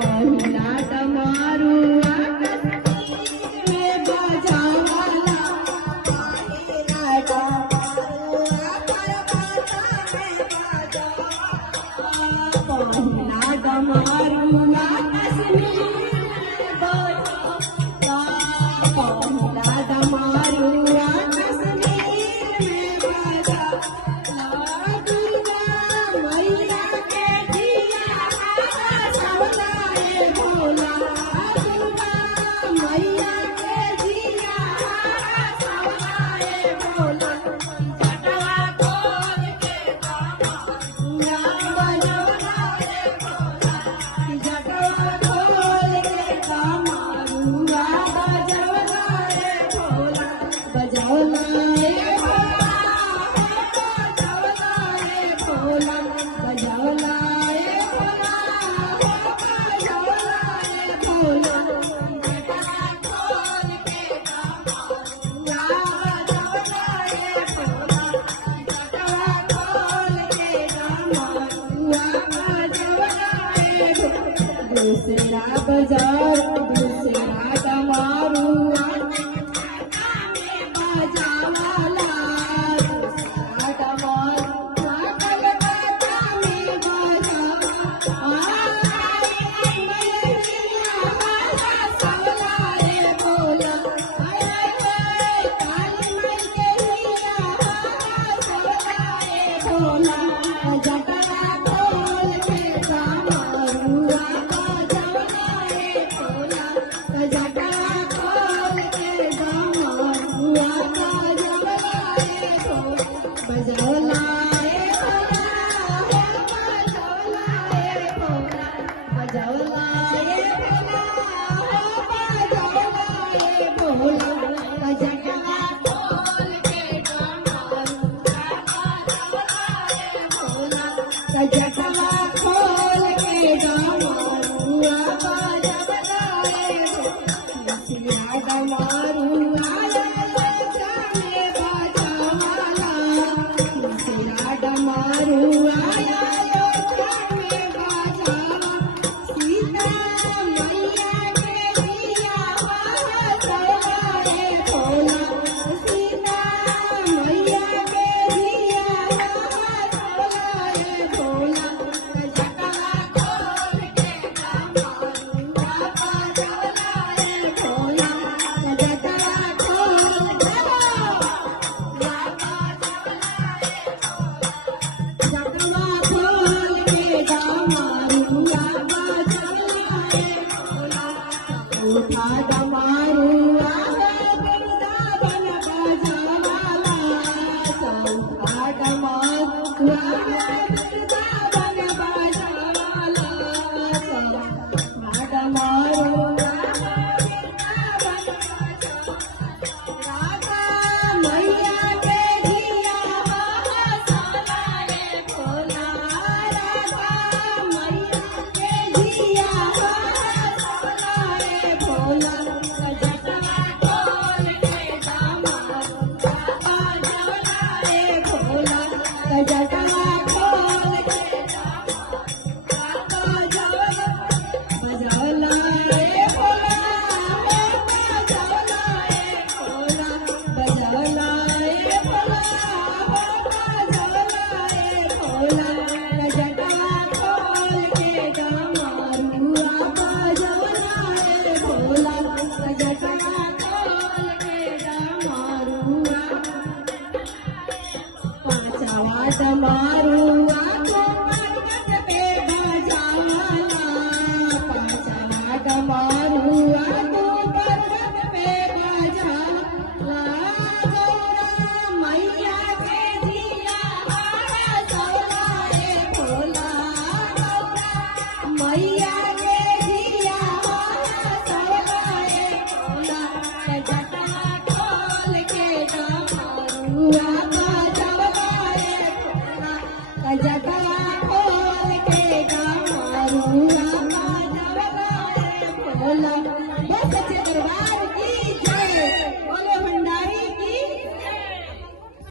पहिला डमरू में बजावाला पहिला डमरू पहिला डमरू दूसरा बाजार दूसरा डमरू बजावाला दूसरा डमरू कलकत्ता में बजावाला भोला काली माई के हिया भोला जटरा खोल के डमरुआ जटवा खोल के डमरुआ बजवलाए दूसरा डमरू आया जाने बजावाला दूसरा डमरू आया जाने बजावा सीता मैया के दिया बजाए भोला सीता मैया के दिया बोला, बस दरबार की